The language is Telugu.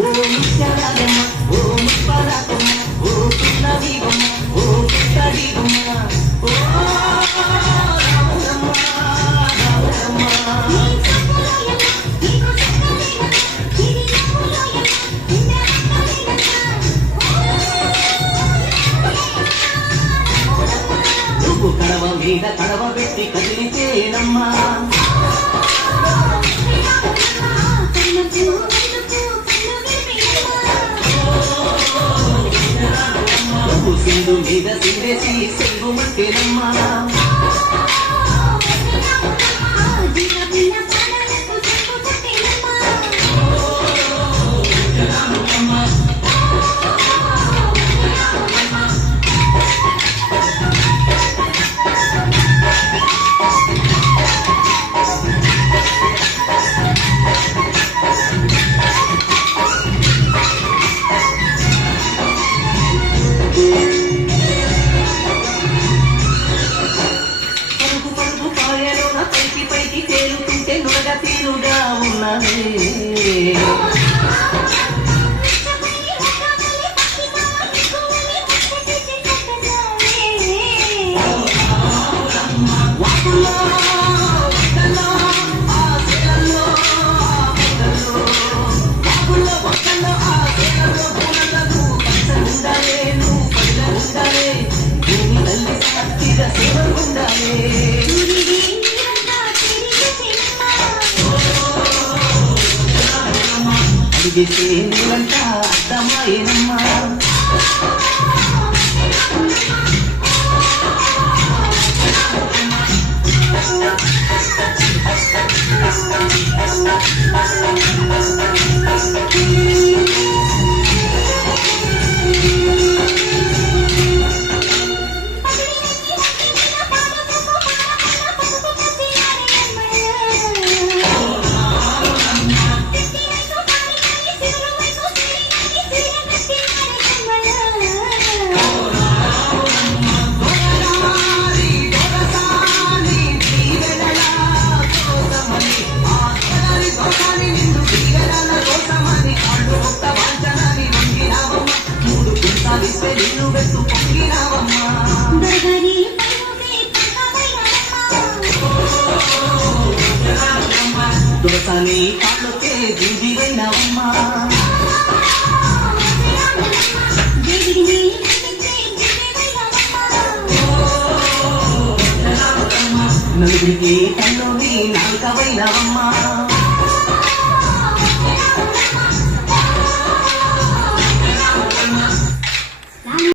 ఓ ముత్యాలమ్మ ఓ ముప్పరాకమ్మ ఓ పుల్లదీపమ్మ ఓ పుట్టదీపమ్మ ఓ రాములమ్మ రాములమ్మ నువ్వు కడవ మీద కడవ పెట్టి కదిలితేనమ్మా సింధు మీద సిందేసి సెల్వమంటేనమ్మా పైకి తేలుతుంటే నుడగ తీరుగా ఉన్నది అడిగితే నీవంట అర్థమాయేనమ్మా దురసాని కాళ్ళకే దిగివైనవమ్మా నలుగురికి కళ్ళోని నాలుకవైనవమ్మా